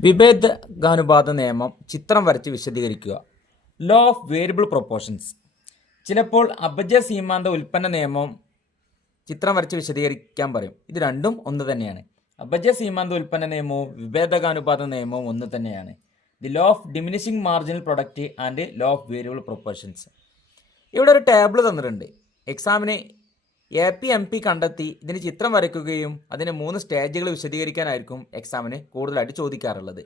വിഭേദാനുപാത നിയമം ചിത്രം വരച്ച് വിശദീകരിക്കുക. ലോ ഓഫ് വേരിയബിൾ പ്രൊപ്പോർഷൻസ് ചിലപ്പോൾ അപജ സീമാന്ത ഉൽപ്പന്ന നിയമം ചിത്രം വരച്ച് വിശദീകരിക്കാൻ പറയും. ഇത് രണ്ടും ഒന്ന് തന്നെയാണ്. അപജ സീമാന്ത ഉൽപ്പന്ന നിയമവും വിഭേദകാനുപാത നിയമവും ഒന്ന് തന്നെയാണ്. The law of diminishing marginal product and law of variable proportions ഇവിടെ ഒരു ടേബിൾ തന്നിട്ടുണ്ട്. എക്സാമിന് എ പി എം പി കണ്ടെത്തി ഇതിന് ചിത്രം വരയ്ക്കുകയും അതിന് മൂന്ന് സ്റ്റേജുകൾ വിശദീകരിക്കാനായിരിക്കും എക്സാമിന് കൂടുതലായിട്ട് ചോദിക്കാറുള്ളത്.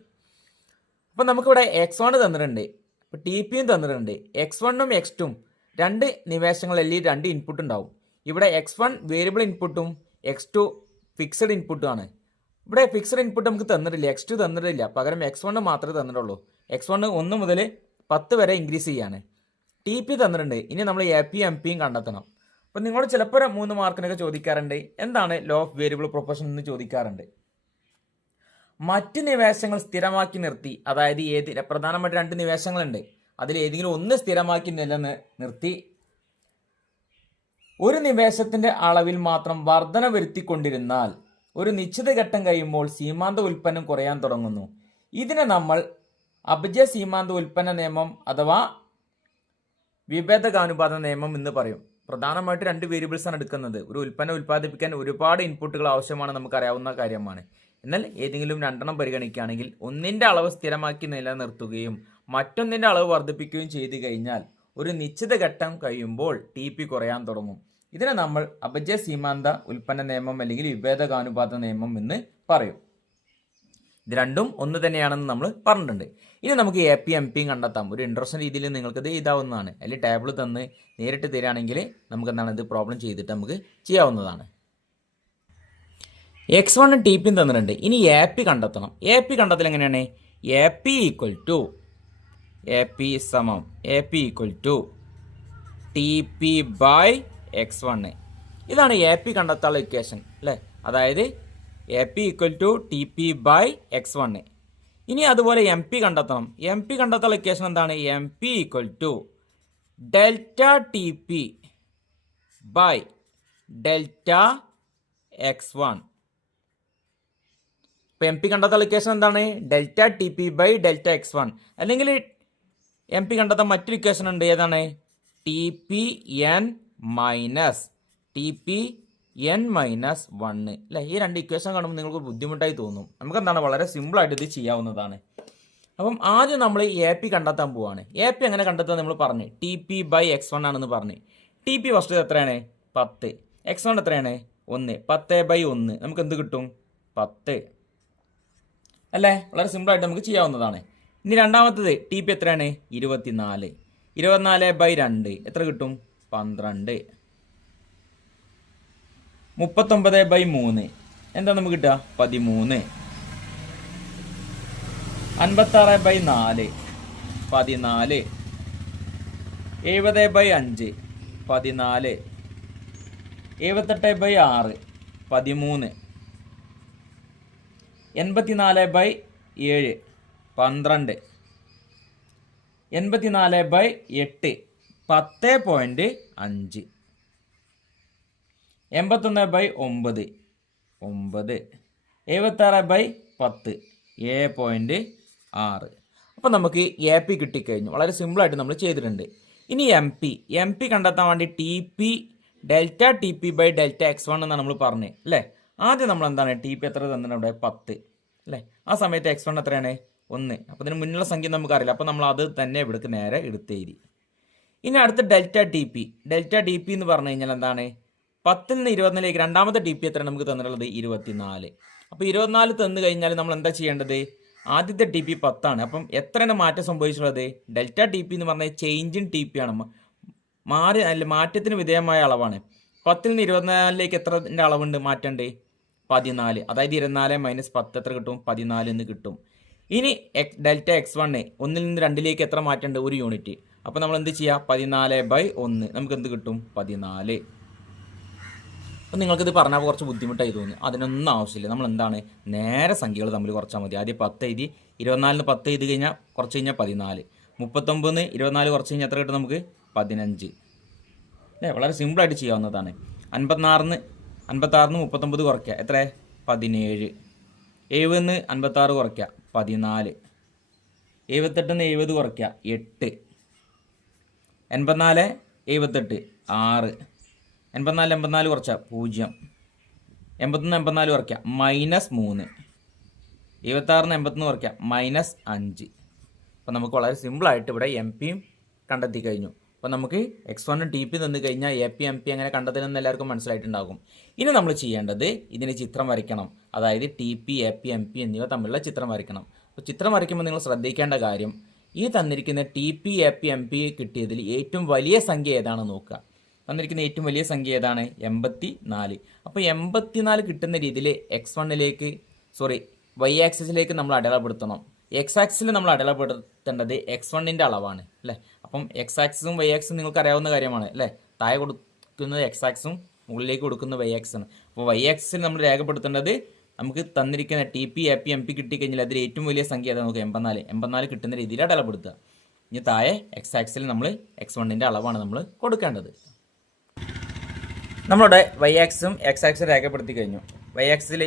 അപ്പം നമുക്കിവിടെ എക്സ് വൺ തന്നിട്ടുണ്ട് ഇപ്പോൾ ടി പിയും തന്നിട്ടുണ്ട്. എക്സ് വണ്ണും എക്സ് ടും രണ്ട് നിവേശങ്ങളിൽ രണ്ട് ഇൻപുട്ട് ഉണ്ടാവും. ഇവിടെ എക്സ് വൺ വേരിയബിൾ ഇൻപുട്ടും എക്സ് ടു ഫിക്സഡ് ഇൻപുട്ടും ആണ്. ഇവിടെ ഫിക്സഡ് ഇൻപുട്ട് നമുക്ക് തന്നിട്ടില്ല എക്സ് ടു തന്നിട്ടില്ല. പകരം എക്സ് വണ്ണ് മാത്രമേ തന്നിട്ടുള്ളൂ. എക്സ് വണ്ണ് ഒന്ന് മുതൽ പത്ത് വരെ ഇൻക്രീസ് ചെയ്യാണ്. ടി പി തന്നിട്ടുണ്ട് ഇനി നമ്മൾ എ പി എം പിയും കണ്ടെത്തണം. അപ്പം നിങ്ങളോട് ചിലപ്പോൾ മൂന്ന് മാർക്കിനൊക്കെ ചോദിക്കാറുണ്ട്. എന്താണ് ലോ ഓഫ് വേരിയബിൾ പ്രൊപ്പോർഷൻ എന്ന് ചോദിക്കാറുണ്ട്. മറ്റ് നിവേശങ്ങൾ സ്ഥിരമാക്കി നിർത്തി അതായത് ഏത് പ്രധാനമായിട്ട് രണ്ട് നിവേശങ്ങളുണ്ട്. അതിൽ ഏതെങ്കിലും ഒന്ന് സ്ഥിരമാക്കി നിലന്ന് നിർത്തി. ഒരു നിവേശത്തിന്റെ അളവിൽ മാത്രം വർധന വരുത്തിക്കൊണ്ടിരുന്നാൽ ഒരു നിശ്ചിത ഘട്ടം കഴിയുമ്പോൾ സീമാന്ത ഉൽപ്പന്നം കുറയാൻ തുടങ്ങുന്നു. ഇതിനെ നമ്മൾ അപജയ സീമാന്ത ഉൽപ്പന്ന നിയമം അഥവാ വിഭേദകാനുപാത നിയമം എന്ന് പറയും. പ്രധാനമായിട്ട് രണ്ട് വേരിയബിൾസ് ആണ് എടുക്കുന്നത്. ഒരു ഉൽപ്പന്നം ഉൽപ്പാദിപ്പിക്കാൻ ഒരുപാട് ഇൻപുട്ടുകൾ ആവശ്യമാണ് നമുക്കറിയാവുന്ന കാര്യമാണ്. എന്നാൽ ഏതെങ്കിലും രണ്ടെണ്ണം പരിഗണിക്കുകയാണെങ്കിൽ ഒന്നിന്റെ അളവ് സ്ഥിരമാക്കി നിലനിർത്തുകയും മറ്റൊന്നിന്റെ അളവ് വർദ്ധിപ്പിക്കുകയും ചെയ്തു കഴിഞ്ഞാൽ ഒരു നിശ്ചിത ഘട്ടം കഴിയുമ്പോൾ ടി പി കുറയാൻ തുടങ്ങും. ഇതിനെ നമ്മൾ അപജയ സീമാന്ത ഉൽപ്പന്ന നിയമം അല്ലെങ്കിൽ വിഭേദകാനുപാത നിയമം എന്ന് പറയും. ഇത് രണ്ടും ഒന്ന് തന്നെയാണെന്ന് നമ്മൾ പറഞ്ഞിട്ടുണ്ട്. ഇനി നമുക്ക് എ പി എം പിയും കണ്ടെത്താം. ഒരു ഇൻട്രസ്റ്റിംഗ് രീതിയിൽ നിങ്ങൾക്കത് ഇതാവുന്നതാണ് അല്ലെങ്കിൽ ടേബിൾ തന്ന് നേരിട്ട് തരികയാണെങ്കിൽ നമുക്ക് എന്താണ് ഇത് പ്രോബ്ലം ചെയ്തിട്ട് നമുക്ക് ചെയ്യാവുന്നതാണ്. എക്സ് വൺ ടി പിയും തന്നിട്ടുണ്ട്. ഇനി എ പി കണ്ടെത്തണം. എ പി കണ്ടെത്തൽ എങ്ങനെയാണ്? A P equal to A P സമം A P equal to T P by X one ഇതാണ് എ പി കണ്ടെത്താനുള്ള ഇക്വേഷൻ അല്ലേ? അതായത് A P equal to T P by X one ഇനി അതുപോലെ എം പി കണ്ടെത്തണം. എം പി കണ്ടെത്താനുള്ള equation എന്താണ്? M P equal to delta T P by delta X one ഇപ്പം എം പി കണ്ടെത്താനുള്ള ഇക്വേഷൻ എന്താണ്? Delta T P by delta X one അല്ലെങ്കിൽ M P കണ്ടെത്താൻ മറ്റൊരു ഇക്വേഷൻ ഉണ്ട്. ഏതാണ്? T P N minus T P N minus one അല്ലേ ഈ രണ്ട് ഇക്വേഷൻ കാണുമ്പോൾ നിങ്ങൾക്ക് ബുദ്ധിമുട്ടായി തോന്നും. നമുക്ക് എന്താണ് വളരെ സിമ്പിളായിട്ട് ഇത് ചെയ്യാവുന്നതാണ്. അപ്പം ആദ്യം നമ്മൾ എ പി കണ്ടെത്താൻ പോവാണ്. എ പി എങ്ങനെ കണ്ടെത്താൻ നമ്മൾ പറഞ്ഞു. T P by X one ആണെന്ന് പറഞ്ഞു. ടി പി ഫസ്റ്റ് എത്രയാണ്? പത്ത്. എക്സ് വൺ എത്രയാണ്? ഒന്ന്. പത്ത് ബൈ ഒന്ന്. നമുക്ക് എന്ത് കിട്ടും? പത്ത്. അല്ലേ? വളരെ സിമ്പിളായിട്ട് നമുക്ക് ചെയ്യാവുന്നതാണ്. ഇനി രണ്ടാമത്തത് ടി പി എത്രയാണ്? ഇരുപത്തിനാല്. ഇരുപത്തിനാല് ബൈ രണ്ട്. എത്ര കിട്ടും? പന്ത്രണ്ട്. മുപ്പത്തൊമ്പത് ബൈ മൂന്ന്. എന്താ നമുക്ക് കിട്ടുക? പതിമൂന്ന്. അൻപത്താറ് ബൈ നാല്. പതിനാല്. എഴുപത് ബൈ അഞ്ച്. പതിനാല്. എഴുപത്തെട്ട് ബൈ ആറ്. പതിമൂന്ന്. എൺപത്തിനാല് ബൈ ഏഴ്. പന്ത്രണ്ട്. എൺപത്തിനാല് ബൈ എട്ട്. പത്ത് പോയിന്റ് അഞ്ച്. എൺപത്തൊന്ന് ബൈ ഒമ്പത്. ഒമ്പത്. എഴുപത്താറ് ബൈ പത്ത്. ഏഴ് പോയിന്റ് ആറ്. അപ്പോൾ നമുക്ക് എ പി കിട്ടിക്കഴിഞ്ഞു. വളരെ സിമ്പിളായിട്ട് നമ്മൾ ചെയ്തിട്ടുണ്ട്. ഇനി എം പി. എം പി കണ്ടെത്താൻ വേണ്ടി T P delta T P by delta X one എന്നാണ് നമ്മൾ പറഞ്ഞത് അല്ലേ? ആദ്യം നമ്മൾ എന്താണ് ടി പി എത്ര തന്നിട്ടുണ്ട് അവിടെ? പത്ത്. അല്ലേ? ആ സമയത്ത് എക്സ് വൺ എത്രയാണ്? ഒന്ന്. അപ്പോൾ ഇതിന് മുന്നിലുള്ള സംഖ്യ നമുക്കറിയില്ല. അപ്പോൾ നമ്മൾ അത് തന്നെ ഇവിടേക്ക് നേരെ എടുത്തേരി. ഇനി അടുത്ത delta T P. Delta T P എന്ന് പറഞ്ഞു കഴിഞ്ഞാൽ എന്താണ്? പത്തിൽ നിന്ന് ഇരുപത്തിനാലേക്ക് രണ്ടാമത്തെ ഡി പി എത്ര നമുക്ക് തന്നിട്ടുള്ളത്? ഇരുപത്തിനാല്. അപ്പോൾ ഇരുപത്തിനാല് തന്നു കഴിഞ്ഞാൽ നമ്മൾ എന്താ ചെയ്യേണ്ടത്? ആദ്യത്തെ ടി പി പത്താണ്. അപ്പം എത്രയാണ് മാറ്റം സംഭവിച്ചിട്ടുള്ളത്? ഡെൽറ്റ ടി പി എന്ന് പറഞ്ഞാൽ ചേഞ്ച് ഇൻ ടി പി ആണ്. മാറി അല്ല മാറ്റത്തിന് വിധേയമായ അളവാണ്. പത്തിൽ നിന്ന് ഇരുപത്തിനാലിലേക്ക് എത്രന്റെ അളവുണ്ട്? മാറ്റണ്ട്. പതിനാല്. അതായത് ഇരുപത്തിനാല് മൈനസ് പത്ത് എത്ര കിട്ടും? പതിനാല് എന്ന് കിട്ടും. ഇനി എക് ഡെൽറ്റ എക്സ് വണ് ഒന്നിൽ നിന്ന് രണ്ടിലേക്ക് എത്ര മാറ്റേണ്ടത് ഒരു യൂണിറ്റ് അപ്പോൾ നമ്മൾ എന്ത് ചെയ്യുക പതിനാല് ബൈ ഒന്ന്. നമുക്ക് എന്ത് കിട്ടും? പതിനാല്. അപ്പം നിങ്ങൾക്കിത് പറഞ്ഞാൽ കുറച്ച് ബുദ്ധിമുട്ടായി തോന്നി. അതിനൊന്നും ആവശ്യമില്ല. നമ്മൾ എന്താണ് നേരെ സംഖ്യകൾ തമ്മിൽ കുറച്ചാൽ മതി. ആദ്യം പത്ത് എഴുതി ഇരുപത്തിനാലിന് പത്ത് എഴുതി കഴിഞ്ഞാൽ കുറച്ച് കഴിഞ്ഞാൽ പതിനാല്. മുപ്പത്തൊമ്പതിന് ഇരുപത്തിനാല് കുറച്ച് കഴിഞ്ഞാൽ എത്ര കിട്ടും നമുക്ക്? പതിനഞ്ച്. അല്ലേ? വളരെ സിമ്പിളായിട്ട് ചെയ്യാവുന്നതാണ്. അൻപത്തിനാറിന് അൻപത്താറിന് മുപ്പത്തൊമ്പത് കുറയ്ക്കുക എത്ര? പതിനേഴ്. എഴുപതിന് അൻപത്താറ് കുറയ്ക്കുക പതിനാല്. എഴുപത്തെട്ടിന് എഴുപത് കുറയ്ക്കുക എട്ട്. എൺപത്തിനാല് എഴുപത്തെട്ട്. ആറ്. എൺപത്തിനാല് എൺപത്തിനാല് കുറച്ചാൽ പൂജ്യം. എൺപത്തൊന്ന് എൺപത്തിനാല് കുറയ്ക്കുക മൈനസ് മൂന്ന്. ഇരുപത്താറിന് എൺപത്തൊന്ന് കുറയ്ക്കുക മൈനസ് അഞ്ച്. അപ്പോൾ നമുക്ക് വളരെ സിമ്പിളായിട്ട് ഇവിടെ എം പിയും കണ്ടെത്തി കഴിഞ്ഞു. അപ്പോൾ നമുക്ക് എക്സ് വണ്ണും ടി പി നിന്ന് കഴിഞ്ഞാൽ എ പി എം പി അങ്ങനെ കണ്ടെത്തണമെന്ന് എല്ലാവർക്കും മനസ്സിലായിട്ടുണ്ടാകും. ഇനി നമ്മൾ ചെയ്യേണ്ടത് ഇതിന് ചിത്രം വരയ്ക്കണം. അതായത് T P A P M P എന്നിവ തമ്മിലുള്ള ചിത്രം വരയ്ക്കണം. അപ്പോൾ ചിത്രം വരയ്ക്കുമ്പോൾ നിങ്ങൾ ശ്രദ്ധിക്കേണ്ട കാര്യം ഈ തന്നിരിക്കുന്ന T P A P M P കിട്ടിയതിൽ ഏറ്റവും വലിയ സംഖ്യ ഏതാണെന്ന് നോക്കുക. തന്നിരിക്കുന്ന ഏറ്റവും വലിയ സംഖ്യ ഏതാണ്? എൺപത്തി നാല് അപ്പോൾ എൺപത്തിനാല് കിട്ടുന്ന രീതിയിൽ എക്സ് വണ്ണിലേക്ക് സോറി വൈ ആക്സിസിലേക്ക് നമ്മൾ അടയാളപ്പെടുത്തണം. എക്സ് ആക്സിൽ നമ്മൾ അടയാളപ്പെടുത്തേണ്ടത് എക്സ് വണ്ണിന്റെ അളവാണ് അല്ലേ? അപ്പം എക്സ് ആക്സിസും വൈ ആക്സും നിങ്ങൾക്ക് അറിയാവുന്ന കാര്യമാണ് അല്ലേ? താഴെ കൊടുക്കുന്നത് എക്സ് ആക്സും മുകളിലേക്ക് കൊടുക്കുന്ന വൈ ആക്സ് ആണ് അപ്പോൾ വൈ ആക്സിൽ നമ്മൾ രേഖപ്പെടുത്തേണ്ടത് നമുക്ക് തന്നിരിക്കുന്ന T P A P M P കിട്ടിക്കഴിഞ്ഞാൽ അതിൽ ഏറ്റവും വലിയ സംഖ്യ ഏതാണ് നമുക്ക് എൺപത്തിനാല്. എൺപത്തിനാല് കിട്ടുന്ന രീതിയിൽ അടയാളപ്പെടുത്തുക. ഇനി താഴെ എക്സ് ആക്സിൽ നമ്മൾ എക്സ് വണ്ണിന്റെ അളവാണ് നമ്മൾ കൊടുക്കേണ്ടത്. നമ്മളുടെ വൈ ആക്സും എക്സ് ആക്സും രേഖപ്പെടുത്തി കഴിഞ്ഞു. വൈ ആക്സിൽ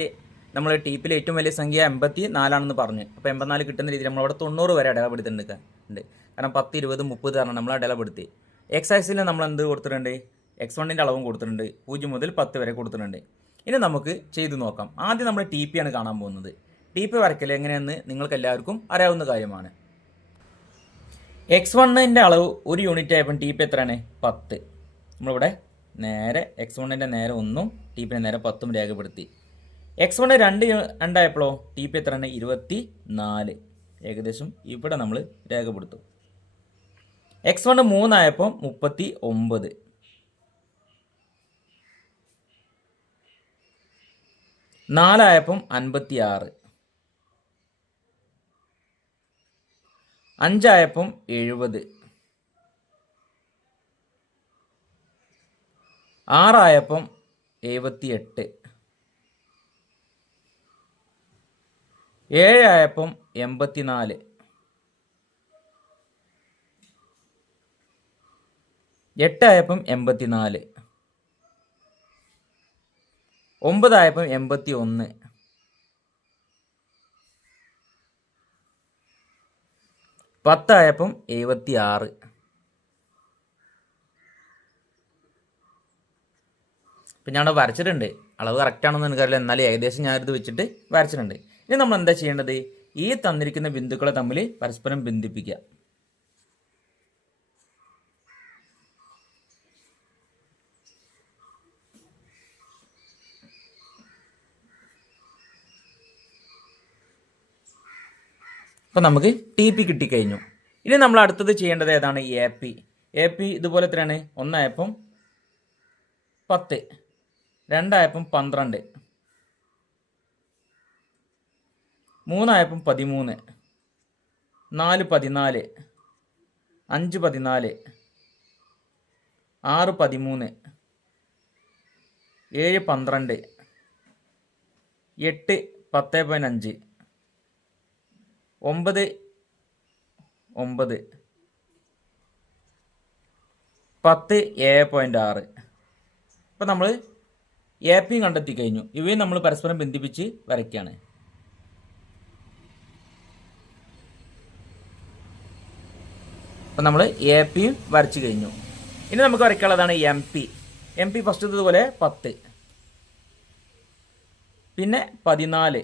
നമ്മൾ ടീപ്പിൽ ഏറ്റവും വലിയ സംഖ്യ എൺപത്തി നാലാണെന്ന് പറഞ്ഞു. അപ്പോൾ എൺപത്തിനാല് കിട്ടുന്ന രീതിയിൽ നമ്മളവിടെ തൊണ്ണൂറ് വരെ അടയാളപ്പെടുത്തിയിട്ടുണ്ട് ഉണ്ട്. കാരണം പത്ത് ഇരുപത് മുപ്പത് കാരണം നമ്മൾ അടയാളപ്പെടുത്തി. എക്സ് ആക്സിൽ നമ്മൾ എന്ത് കൊടുത്തിട്ടുണ്ട്? എക്സ് വണ്ണിന്റെ അളവും കൊടുത്തിട്ടുണ്ട്. പൂജ്യം മുതൽ പത്ത് വരെ കൊടുത്തിട്ടുണ്ട്. ഇനി നമുക്ക് ചെയ്തു നോക്കാം. ആദ്യം നമ്മൾ ടി പി ആണ് കാണാൻ പോകുന്നത്. ടി പി വരയ്ക്കൽ എങ്ങനെയെന്ന് നിങ്ങൾക്ക് എല്ലാവർക്കും അറിയാവുന്ന കാര്യമാണ്. എക്സ് വണ്ണിന്റെ അളവ് ഒരു യൂണിറ്റ് ആയപ്പോൾ ടി പി എത്രയാണ്? പത്ത്. നമ്മളിവിടെ നേരെ എക്സ് വണ്ണിന്റെ നേരെ ഒന്നും ടി പിന്നെ നേരെ പത്തും രേഖപ്പെടുത്തി. എക്സ് വണ് രണ്ട് രണ്ടായപ്പോഴോ ടി പി എത്ര ഇരുപത്തി നാല് ഏകദേശം ഇവിടെ നമ്മൾ രേഖപ്പെടുത്തും. എക്സ് വണ് മൂന്നായപ്പോൾ മുപ്പത്തി ഒമ്പത് നാലായപ്പം അൻപത്തി ആറ് അഞ്ചായപ്പം എഴുപത്. ആറായപ്പം എഴുപത്തി എട്ട് ഏഴായപ്പം എൺപത്തിനാല്. എട്ടായപ്പം എൺപത്തിനാല്. ഒമ്പതായപ്പം എൺപത്തി ഒന്ന് പത്തായപ്പം എഴുപത്തി ആറ് ഇപ്പം ഞാൻ വരച്ചിട്ടുണ്ട്. അളവ് കറക്റ്റ് ആണെന്ന് എനിക്കറിയില്ല എന്നാലും ഏകദേശം ഞാനിത് വെച്ചിട്ട് വരച്ചിട്ടുണ്ട്. ഇനി നമ്മൾ എന്താ ചെയ്യേണ്ടത്? ഈ തന്നിരിക്കുന്ന ബിന്ദുക്കളെ തമ്മിൽ പരസ്പരം ബന്ധിപ്പിക്കുക. അപ്പോൾ നമുക്ക് ടി പി കിട്ടിക്കഴിഞ്ഞു. ഇനി നമ്മൾ അടുത്തത് ചെയ്യേണ്ടത് ഏതാണ്? എ പി എ പി ഇതുപോലെ എത്രയാണ്? ഒന്നായപ്പം പത്ത്. രണ്ടായപ്പം പന്ത്രണ്ട്. മൂന്നായപ്പം പതിമൂന്ന്. നാല് പതിനാല്. അഞ്ച് പതിനാല്. ആറ് പതിമൂന്ന്. ഏഴ് പന്ത്രണ്ട്. എട്ട് പത്ത് അഞ്ച് ഒമ്പത് ഒമ്പത്. പത്ത് ഏഴ് പോയിന്റ് ആറ്. ഇപ്പം നമ്മൾ എ പി കണ്ടെത്തി കഴിഞ്ഞു ഇവയും നമ്മൾ പരസ്പരം ബന്ധിപ്പിച്ച് വരയ്ക്കുകയാണ്. അപ്പം നമ്മൾ എ പിയും വരച്ചു കഴിഞ്ഞു. ഇനി നമുക്ക് വരയ്ക്കാനുള്ളതാണ് M P M P first ഇതുപോലെ പത്ത്. പിന്നെ പതിനാല്.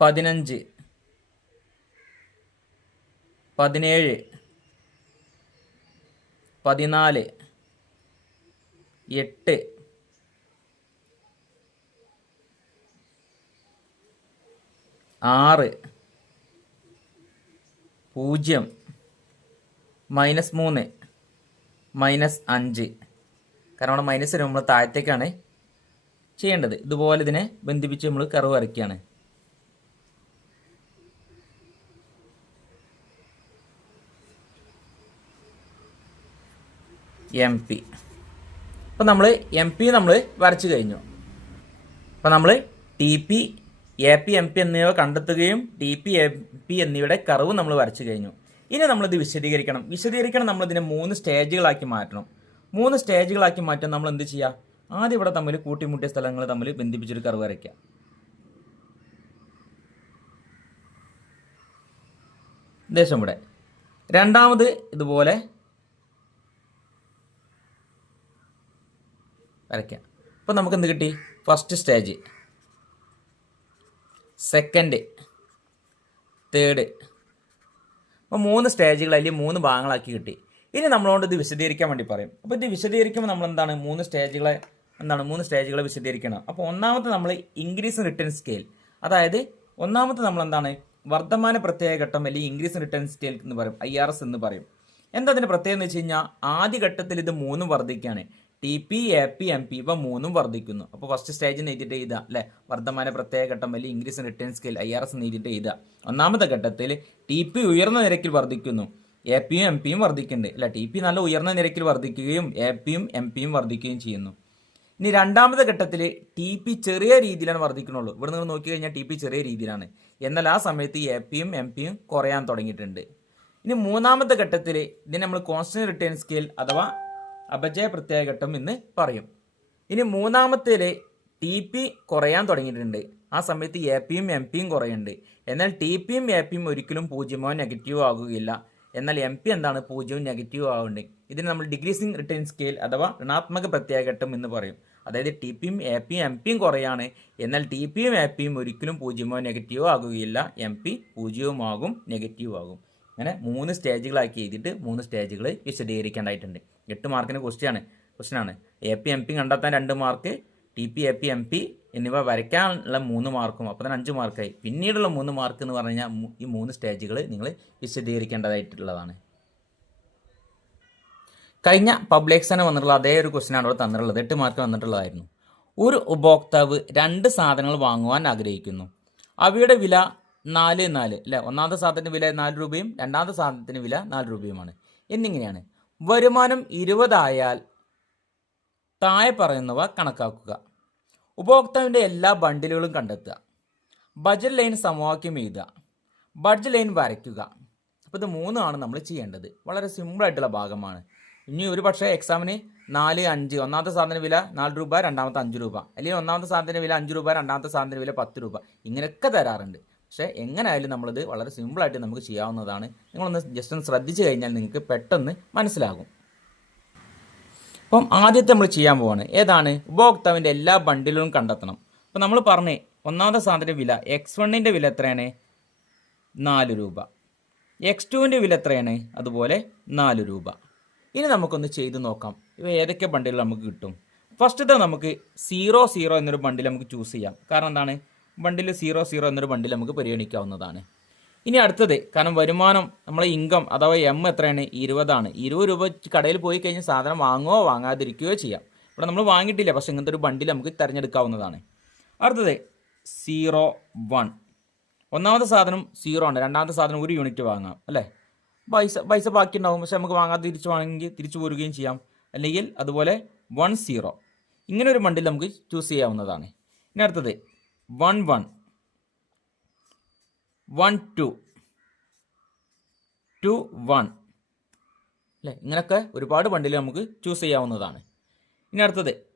പതിനഞ്ച്. പതിനേഴ്. പതിനാല്. എട്ട്. ആറ്. പൂജ്യം. മൈനസ് മൂന്ന്. മൈനസ് അഞ്ച്. കാരണം അവിടെ മൈനസ് നമ്മൾ താഴത്തേക്കാണ് ചെയ്യേണ്ടത്. ഇതുപോലെ ഇതിനെ ബന്ധിപ്പിച്ച് നമ്മൾ കർവ് വരയ്ക്കുകയാണ്. എം പി അപ്പോൾ നമ്മൾ എം പി നമ്മൾ വരച്ചു കഴിഞ്ഞു. അപ്പോൾ നമ്മൾ T P A P M P എന്നിവ കണ്ടെത്തുകയും ടി പി എ പി എന്നിവയുടെ കർവ് നമ്മൾ വരച്ചു കഴിഞ്ഞു. ഇനി നമ്മളിത് വിശദീകരിക്കണം. വിശദീകരിക്കണം നമ്മളിതിനെ മൂന്ന് സ്റ്റേജുകളാക്കി മാറ്റണം. മൂന്ന് സ്റ്റേജുകളാക്കി മാറ്റാൻ നമ്മൾ എന്ത് ചെയ്യുക ആദ്യം ഇവിടെ തമ്മിൽ കൂട്ടിമുട്ടിയ സ്ഥലങ്ങൾ തമ്മിൽ ബന്ധിപ്പിച്ചൊരു കർവ് വരയ്ക്കാം. ദേശം ഇവിടെ. രണ്ടാമത് ഇതുപോലെ വരയ്ക്കാം അപ്പോൾ നമുക്ക് എന്ത് കിട്ടി? ഫസ്റ്റ് സ്റ്റേജ് സെക്കൻഡ് തേർഡ് അപ്പോൾ മൂന്ന് സ്റ്റേജുകൾ അല്ലെങ്കിൽ മൂന്ന് ഭാഗങ്ങളാക്കി കിട്ടി. ഇനി നമ്മളോട് ഇത് വിശദീകരിക്കാൻ വേണ്ടി പറയും. അപ്പോൾ ഇത് വിശദീകരിക്കുമ്പോൾ നമ്മൾ എന്താണ് മൂന്ന് സ്റ്റേജുകളെ എന്താണ്? മൂന്ന് സ്റ്റേജുകളെ വിശദീകരിക്കണം. അപ്പോൾ ഒന്നാമത്തെ നമ്മൾ ഇൻക്രീസ് റിട്ടേൺ സ്കെയിൽ അതായത് ഒന്നാമത്തെ നമ്മൾ എന്താണ് വർദ്ധമാന പ്രത്യേക ഘട്ടം അല്ലെങ്കിൽ ഇൻക്രീസ് റിട്ടേൺ സ്കെയിൽ എന്ന് പറയും. ഐ എന്ന് പറയും. എന്താ അതിന്റെ പ്രത്യേകത എന്ന് വെച്ച് കഴിഞ്ഞാൽ ആദ്യ ഘട്ടത്തിൽ ഇത് മൂന്നും വർദ്ധിക്കുകയാണ്. T P A P M P ഇവ മൂന്നും വർദ്ധിക്കുന്നു. അപ്പോൾ ഫസ്റ്റ് സ്റ്റേജിന് എഴുതിയിട്ട് എഴുതുക അല്ലെ? വർദ്ധമാന പ്രത്യേക ഘട്ടം അല്ലെങ്കിൽ increase return scale I R S എഴുതിയിട്ട് എഴുതുക. ഒന്നാമത്തെ ഘട്ടത്തിൽ ടി പി ഉയർന്ന നിരക്കിൽ വർദ്ധിക്കുന്നു. എ പിയും എം പിയും വർദ്ധിക്കുന്നുണ്ട് അല്ല? ടി പി നല്ല ഉയർന്ന നിരക്കിൽ വർദ്ധിക്കുകയും എ പിയും എം പിയും വർദ്ധിക്കുകയും ചെയ്യുന്നു. ഇനി രണ്ടാമത്തെ ഘട്ടത്തിൽ ടി പി ചെറിയ രീതിയിലാണ് വർദ്ധിക്കുന്നുള്ളൂ. ഇവിടെ നിങ്ങൾ നോക്കി കഴിഞ്ഞാൽ ടി പി ചെറിയ രീതിയിലാണ്. എന്നാൽ ആ സമയത്ത് എ പിയും എം പിയും കുറയാൻ തുടങ്ങിയിട്ടുണ്ട്. ഇനി മൂന്നാമത്തെ ഘട്ടത്തിൽ ഇതിനെ നമ്മൾ കോൺസ്റ്റന്റ് റിട്ടേൺ സ്കെയിൽ അഥവാ അപജയ പ്രത്യയഘട്ടം എന്ന് പറയും. ഇനി മൂന്നാമത്തേൽ ടി പി കുറയാൻ തുടങ്ങിയിട്ടുണ്ട്. ആ സമയത്ത് എ പിയും എം പിയും കുറയുന്നുണ്ട്. എന്നാൽ ടി പിയും എ പിയും ഒരിക്കലും പൂജ്യമോ നെഗറ്റീവോ ആകുകയില്ല. എന്നാൽ എം പി എന്താണ് പൂജ്യവും നെഗറ്റീവും ആവുന്നുണ്ട്. ഇതിന് നമ്മൾ ഡിഗ്രീസിങ് റിട്ടേൺ സ്കെയിൽ അഥവാ ഋണാത്മക പ്രത്യേക ഘട്ടം എന്ന് പറയും. അതായത് ടി പിയും എ പിയും എം പിയും കുറയാണ്. എന്നാൽ ടി പിയും എ പിയും ഒരിക്കലും പൂജ്യമോ നെഗറ്റീവോ ആകുകയില്ല. എം പി പൂജ്യവുമാകും നെഗറ്റീവും ആകും. അങ്ങനെ മൂന്ന് സ്റ്റേജുകളാക്കി എഴുതിയിട്ട് മൂന്ന് സ്റ്റേജുകൾ വിശദീകരിക്കേണ്ടതായിട്ടുണ്ട്. എട്ട് മാർക്കിന് ക്വസ്റ്റ്യാണ് ക്വസ്റ്റ്യനാണ് എ പി എം പി കണ്ടെത്താൻ രണ്ട് mark T P A P M P എന്നിവ വരയ്ക്കാനുള്ള മൂന്ന് മാർക്കും അപ്പോൾ തന്നെ അഞ്ച് മാർക്കായി പിന്നീടുള്ള മൂന്ന് മാർക്ക് എന്ന് പറഞ്ഞു കഴിഞ്ഞാൽ ഈ മൂന്ന് സ്റ്റേജുകൾ നിങ്ങൾ വിശദീകരിക്കേണ്ടതായിട്ടുള്ളതാണ്. കഴിഞ്ഞ പബ്ലിക് എക്സാമിന് വന്നിട്ടുള്ള അതേ ഒരു ക്വസ്റ്റ്യനാണ് ഇവിടെ തന്നിട്ടുള്ളത്. എട്ട് മാർക്ക് വന്നിട്ടുള്ളതായിരുന്നു. ഒരു ഉപഭോക്താവ് രണ്ട് സാധനങ്ങൾ വാങ്ങുവാൻ ആഗ്രഹിക്കുന്നു. അവയുടെ വില നാല് നാല് അല്ലേ ഒന്നാമത്തെ സാധനത്തിന് വില നാല് രൂപയും രണ്ടാമത്തെ സാധനത്തിന് വില നാല് രൂപയുമാണ്. എന്നിങ്ങനെയാണ്. വരുമാനം ഇരുപതായാൽ താഴെ പറയുന്നവ കണക്കാക്കുക. ഉപഭോക്താവിന്റെ എല്ലാ ബണ്ടിലുകളും കണ്ടെത്തുക. ബജറ്റ് ലൈൻ സമവാക്യം എഴുതുക. ബഡ്ജറ്റ് ലൈൻ വരയ്ക്കുക. അപ്പോൾ ഇത് മൂന്നാണ് നമ്മൾ ചെയ്യേണ്ടത്. വളരെ സിമ്പിളായിട്ടുള്ള ഭാഗമാണ്. ഇനി ഒരു പക്ഷേ എക്സാമിന് നാല് അഞ്ച് ഒന്നാമത്തെ സാധന വില നാല് രൂപ രണ്ടാമത്തെ അഞ്ച് രൂപ. അല്ലെങ്കിൽ ഒന്നാമത്തെ സാധന വില അഞ്ച് രൂപ രണ്ടാമത്തെ സാധന വില പത്ത് രൂപ. ഇങ്ങനെയൊക്കെ തരാറുണ്ട്. പക്ഷേ എങ്ങനെയായാലും നമ്മളിത് വളരെ സിമ്പിളായിട്ട് നമുക്ക് ചെയ്യാവുന്നതാണ്. നിങ്ങളൊന്ന് ജസ്റ്റ് ഒന്ന് ശ്രദ്ധിച്ചു കഴിഞ്ഞാൽ നിങ്ങൾക്ക് പെട്ടെന്ന് മനസ്സിലാകും. അപ്പം ആദ്യത്തെ നമ്മൾ ചെയ്യാൻ പോവാണ്. ഏതാണ്? ഉപഭോക്താവിന്റെ എല്ലാ ബണ്ടിലും കണ്ടെത്തണം. അപ്പം നമ്മൾ പറഞ്ഞേ ഒന്നാമത്തെ സാധനത്തിന്റെ വില എക്സ് വണ്ണിന്റെ വില എത്രയാണ്? നാല് രൂപ. എക്സ് ടുവിന്റെ വില എത്രയാണ്? അതുപോലെ നാല് രൂപ. ഇനി നമുക്കൊന്ന് ചെയ്ത് നോക്കാം. ഇവ ഏതൊക്കെ ബണ്ടിൽ നമുക്ക് കിട്ടും? ഫസ്റ്റത്തെ നമുക്ക് സീറോ സീറോ എന്നൊരു ബണ്ടിൽ നമുക്ക് ചൂസ് ചെയ്യാം. കാരണം എന്താണ്? ബണ്ടിൽ സീറോ സീറോ എന്നൊരു ബണ്ടിൽ നമുക്ക് പരിഗണിക്കാവുന്നതാണ്. ഇനി അടുത്തത് കാരണം വരുമാനം നമ്മളെ ഇൻകം അഥവാ എം എത്രയാണ്? ഇരുപതാണ്. ഇരുപത് രൂപ കടയിൽ പോയി കഴിഞ്ഞാൽ സാധനം വാങ്ങുകയോ വാങ്ങാതിരിക്കുകയോ ചെയ്യാം. ഇവിടെ നമ്മൾ വാങ്ങിയിട്ടില്ല പക്ഷേ ഇങ്ങനത്തെ ഒരു ബണ്ടിൽ നമുക്ക് തിരഞ്ഞെടുക്കാവുന്നതാണ്. അടുത്തത് സീറോ വൺ ഒന്നാമത്തെ സാധനം സീറോ ആണ്. രണ്ടാമത്തെ സാധനം ഒരു യൂണിറ്റ് വാങ്ങാം അല്ലേ? പൈസ പൈസ ബാക്കി ഉണ്ടാവും. പക്ഷെ നമുക്ക് വാങ്ങാതെ തിരിച്ചു വാങ്ങണമെങ്കിൽ തിരിച്ചു പോരുകയും ചെയ്യാം. അല്ലെങ്കിൽ അതുപോലെ വൺ സീറോ ഇങ്ങനെ ഒരു ബണ്ടിൽ നമുക്ക് ചൂസ് ചെയ്യാവുന്നതാണ്. ഇനി അടുത്തത് one one. One two. Two one. അല്ലേ? ഇങ്ങനെയൊക്കെ ഒരുപാട് ബണ്ടിൽ നമുക്ക് ചൂസ് ചെയ്യാവുന്നതാണ്. ഇനി അടുത്തത്.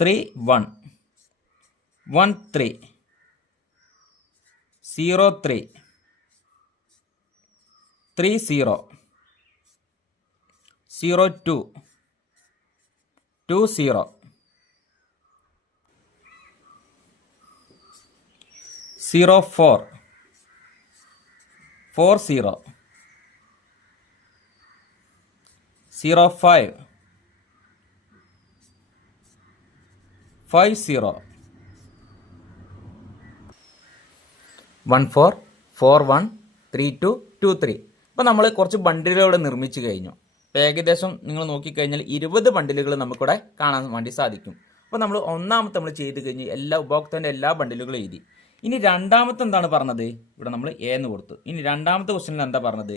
Three one one three zero three three zero zero two two zero zero four. Four zero. Zero five. Five zero. One four four one three two two three. അപ്പോൾ നമ്മൾ കുറച്ച് ബണ്ടിലുകൾ നിർമ്മിച്ചു കഴിഞ്ഞു. അപ്പോൾ ഏകദേശം നിങ്ങൾ നോക്കിക്കഴിഞ്ഞാൽ ഇരുപത് ബണ്ടിലുകൾ നമുക്കിവിടെ കാണാൻ വേണ്ടി സാധിക്കും. അപ്പോൾ നമ്മൾ ഒന്നാമത്തെ നമ്മൾ ചെയ്ത് കഴിഞ്ഞ് എല്ലാ ഉപഭോക്താവിന്റെ എല്ലാ ബണ്ടിലുകളും എഴുതി. ഇനി രണ്ടാമത്തെ എന്താണ് പറഞ്ഞത്? ഇവിടെ നമ്മൾ എ എന്ന് കൊടുത്തു. ഇനി രണ്ടാമത്തെ ക്വസ്റ്റനിൽ എന്താ പറഞ്ഞത്?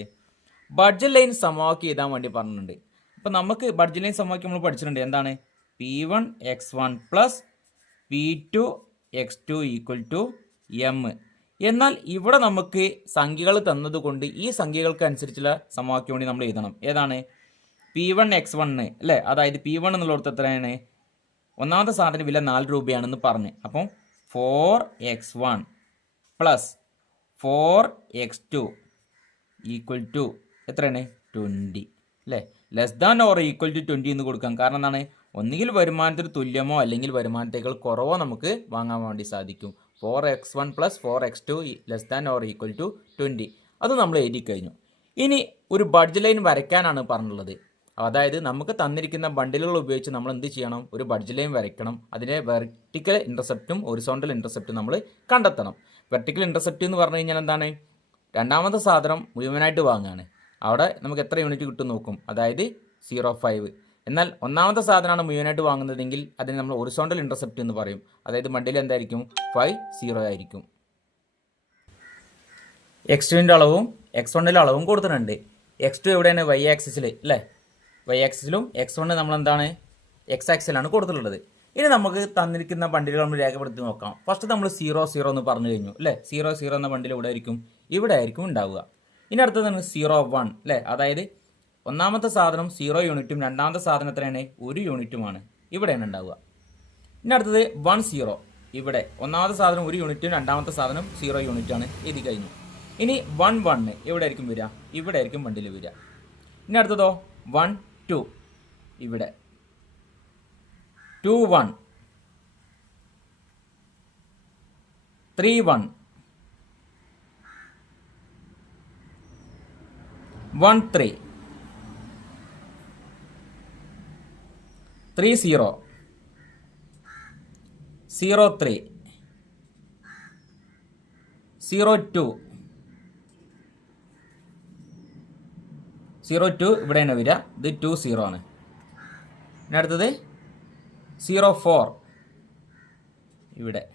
ബഡ്ജറ്റ് ലൈൻ സമവാക്യം എഴുതാൻ വേണ്ടി പറഞ്ഞിട്ടുണ്ട്. അപ്പോൾ നമുക്ക് ബഡ്ജറ്റ് ലൈൻ സമവാക്യം നമ്മൾ പഠിച്ചിട്ടുണ്ട്. എന്താണ്? P one X one plus P two X two equal to M എന്നാൽ ഇവിടെ നമുക്ക് സംഖ്യകൾ തന്നതുകൊണ്ട് ഈ സംഖ്യകൾക്ക് അനുസരിച്ചുള്ള സമവാക്യം വേണ്ടി നമ്മൾ എഴുതണം. ഏതാണ്? പി വൺ എക്സ് വണ്ണ് അല്ലേ? അതായത് പി വൺ എന്നുള്ളടത്ത് എത്രയാണ്? ഒന്നാമത്തെ സാധനം വില നാല് രൂപയാണെന്ന് പറഞ്ഞ്. അപ്പം four X one plus four X two equal to എത്രയാണ്? ട്വന്റി. അല്ലേ? Less than or equal to twenty എന്ന് കൊടുക്കാം. കാരണം എന്താണ്? ഒന്നുകിൽ വരുമാനത്തിന് തുല്യമോ അല്ലെങ്കിൽ വരുമാനത്തേക്കാൾ കുറവോ നമുക്ക് വാങ്ങാൻ വേണ്ടി സാധിക്കും. Four X one plus four X two less than or equal to twenty. അത് നമ്മൾ എഴുതി കഴിഞ്ഞു. ഇനി ഒരു ബഡ്ജറ്റ് ലൈൻ വരയ്ക്കാനാണ് പറഞ്ഞുള്ളത്. അതായത് നമുക്ക് തന്നിരിക്കുന്ന ബണ്ടിലുകൾ ഉപയോഗിച്ച് നമ്മൾ എന്ത് ചെയ്യണം? ഒരു ബഡ്ജ് ലൈൻ വരയ്ക്കണം. അതിനെ വെർട്ടിക്കൽ ഇന്റർസെപ്റ്റും ഒറിസോണ്ടൽ ഇന്റർസെപ്റ്റും നമ്മൾ കണ്ടെത്തണം. വെർട്ടിക്കൽ ഇന്റർസെപ്റ്റ് എന്ന് പറഞ്ഞു കഴിഞ്ഞാൽ എന്താണ്? രണ്ടാമത്തെ സാധനം മുഴുവനായിട്ട് വാങ്ങുകയാണ് അവിടെ നമുക്ക് എത്ര യൂണിറ്റ് കിട്ടും നോക്കും. അതായത് സീറോ ഫൈവ് എന്നാൽ ഒന്നാമത്തെ സാധനമാണ് മുഴുവനായിട്ട് വാങ്ങുന്നതെങ്കിൽ അതിന് നമ്മൾ ഒറിസോണ്ടൽ ഇന്റർസെപ്റ്റ് എന്ന് പറയും. അതായത് മണ്ടിൽ എന്തായിരിക്കും? ഫൈവ് സീറോ ആയിരിക്കും. എക്സ് ടുവിന്റെ അളവും എക്സ് വണ്ണിന്റെ അളവും കൊടുത്തിട്ടുണ്ട്. എക്സ് ടു എവിടെയാണ്? വൈ ആക്സിസിൽ അല്ലേ? വൈ ആക്സിസിലും എക്സ് വണ് നമ്മൾ എന്താണ് എക്സ് ആക്സിലാണ് കൊടുത്തിട്ടുള്ളത്. ഇനി നമുക്ക് തന്നിരിക്കുന്ന ബണ്ടിലുകൾ നമ്മൾ രേഖപ്പെടുത്തി നോക്കാം. ഫസ്റ്റ് നമ്മൾ സീറോ സീറോ എന്ന് പറഞ്ഞു കഴിഞ്ഞു അല്ലേ? സീറോ സീറോ എന്ന ബണ്ടിൽ ഇവിടെ ആയിരിക്കും? ഇവിടെ ആയിരിക്കും ഉണ്ടാവുക. ഇനി അടുത്തതാണ് സീറോ വൺ അല്ലേ? അതായത് ഒന്നാമത്തെ സാധനം സീറോ യൂണിറ്റും രണ്ടാമത്തെ സാധനം എത്രയാണ്? ഒരു യൂണിറ്റുമാണ്. ഇവിടെയാണ് ഉണ്ടാവുക. ഇനി അടുത്തത് വൺ സീറോ ഇവിടെ ഒന്നാമത്തെ സാധനം ഒരു യൂണിറ്റും രണ്ടാമത്തെ സാധനം സീറോ യൂണിറ്റാണ്. എഴുതി കഴിഞ്ഞു. ഇനി വൺ വണ്ണ് എവിടെ ആയിരിക്കും വരിക? ഇവിടെ ആയിരിക്കും ബണ്ടിൽ വരിക. ഇനി അടുത്തതോ? വൺ ടു ഇവിടെ. Two one three one one three three zero zero three zero two zero two ഇവിടെയാണ് വരിക. ഇത് ടു സീറോ ആണ്. പിന്നെ അടുത്തത് സീറോ ഫോർ. ഇവിടെ.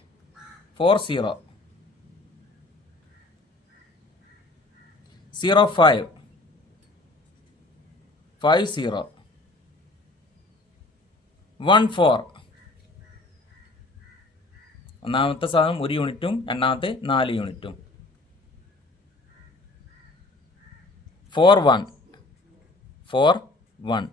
Four zero. Zero five. Five zero. One four. ഒന്നാമത്തെ സാധനം ഒരു യൂണിറ്റും രണ്ടാമത്തെ നാല് യൂണിറ്റും. Four one. Four one.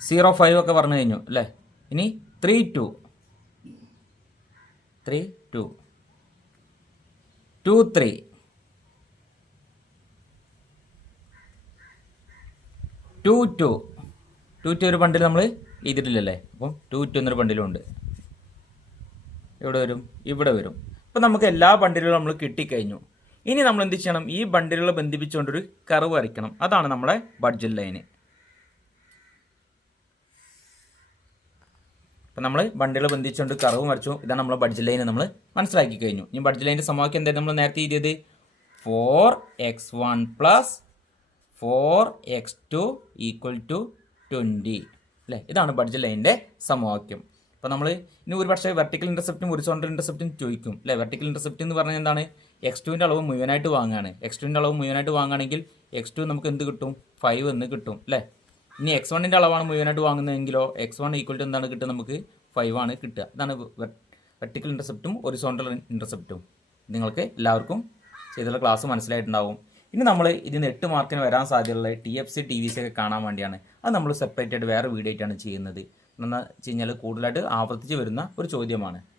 Zero five ഒക്കെ പറഞ്ഞു കഴിഞ്ഞു അല്ലേ? ഇനി three two. Three two. Two three. Two two. Two two ഒരു ബണ്ടിൽ നമ്മൾ ചെയ്തിട്ടില്ലല്ലേ അപ്പം ടു ടു എന്നൊരു ബണ്ടിലും ഉണ്ട് എവിടെ വരും? ഇവിടെ വരും. അപ്പം നമുക്ക് എല്ലാ ബണ്ടിലുകളും നമ്മൾ കിട്ടിക്കഴിഞ്ഞു. ഇനി നമ്മൾ എന്ത് ചെയ്യണം? ഈ ബണ്ടിലുകൾ ബന്ധിപ്പിച്ചുകൊണ്ടൊരു കർവ് വരയ്ക്കണം. അതാണ് നമ്മുടെ ബഡ്ജറ്റ് ലൈന്. അപ്പം നമ്മൾ ബണ്ടിൽ ബന്ധിച്ചുകൊണ്ട് കറവ് വരച്ചു. ഇതാണ് നമ്മളെ ബഡ്ജറ്റ് ലൈൻ നമ്മൾ മനസ്സിലാക്കി കഴിഞ്ഞു. ഇനി ബഡ്ജറ്റ് ലൈന്റെ സമവാക്യം എന്തായിരുന്നു? നമ്മൾ നേരത്തെ എഴുതിയത് four X one plus four X two equal to twenty അല്ലേ? ഇതാണ് ബഡ്ജറ്റ് ലൈനിന്റെ സമവാക്യം. അപ്പോൾ നമ്മൾ ഇനി ഒരു പക്ഷേ വെർട്ടിക്കൽ ഇന്റർസെപ്റ്റും ഹൊറിസോണ്ടൽ ഇന്റർസെപ്റ്റും ചോദിക്കും. അല്ലേ? വെർട്ടിക്കൽ ഇന്റർസെപ്റ്റ് എന്ന് പറഞ്ഞാൽ എന്താണ്? എക്സ് ടുവിന്റെ അളവ് മുഴുവനായിട്ട് വാങ്ങുകയാണ്. എക്സ് ടുവിന്റെ അളവ് മുഴുവനായിട്ട് വാങ്ങുകയാണെങ്കിൽ എക്സ് ടു നമുക്ക് എന്ത് കിട്ടും? ഫൈവ് എന്ന് കിട്ടും. അല്ലേ? ഇനി എക്സ് വണ്ണിന്റെ അളവാണ് മുഴുവനായിട്ട് വാങ്ങുന്നതെങ്കിലോ എക്സ് വൺ ഈക്വൽ ടു എന്താണ് കിട്ടുക നമുക്ക്? ഫൈവ് ആണ് കിട്ടുക. ഇതാണ് വെർട്ടിക്കൽ ഇന്റർസെപ്റ്റും ഹൊറിസോണ്ടൽ ഇന്റർസെപ്റ്റും നിങ്ങൾക്ക് എല്ലാവർക്കും ചെയ്തുള്ള ക്ലാസ് മനസ്സിലായിട്ടുണ്ടാവും. ഇനി നമ്മൾ ഇതിന് എട്ട് മാർക്കിന് വരാൻ സാധ്യതയുള്ള T F C T V C ഒക്കെ കാണാൻ വേണ്ടിയാണ്. അത് നമ്മൾ സെപ്പറേറ്റ് ആയിട്ട് വേറെ വീഡിയോ ആയിട്ടാണ് ചെയ്യുന്നത്. എന്ന് വെച്ച് കഴിഞ്ഞാൽ കൂടുതലായിട്ട് ആവർത്തിച്ച് വരുന്ന ഒരു ചോദ്യമാണ്.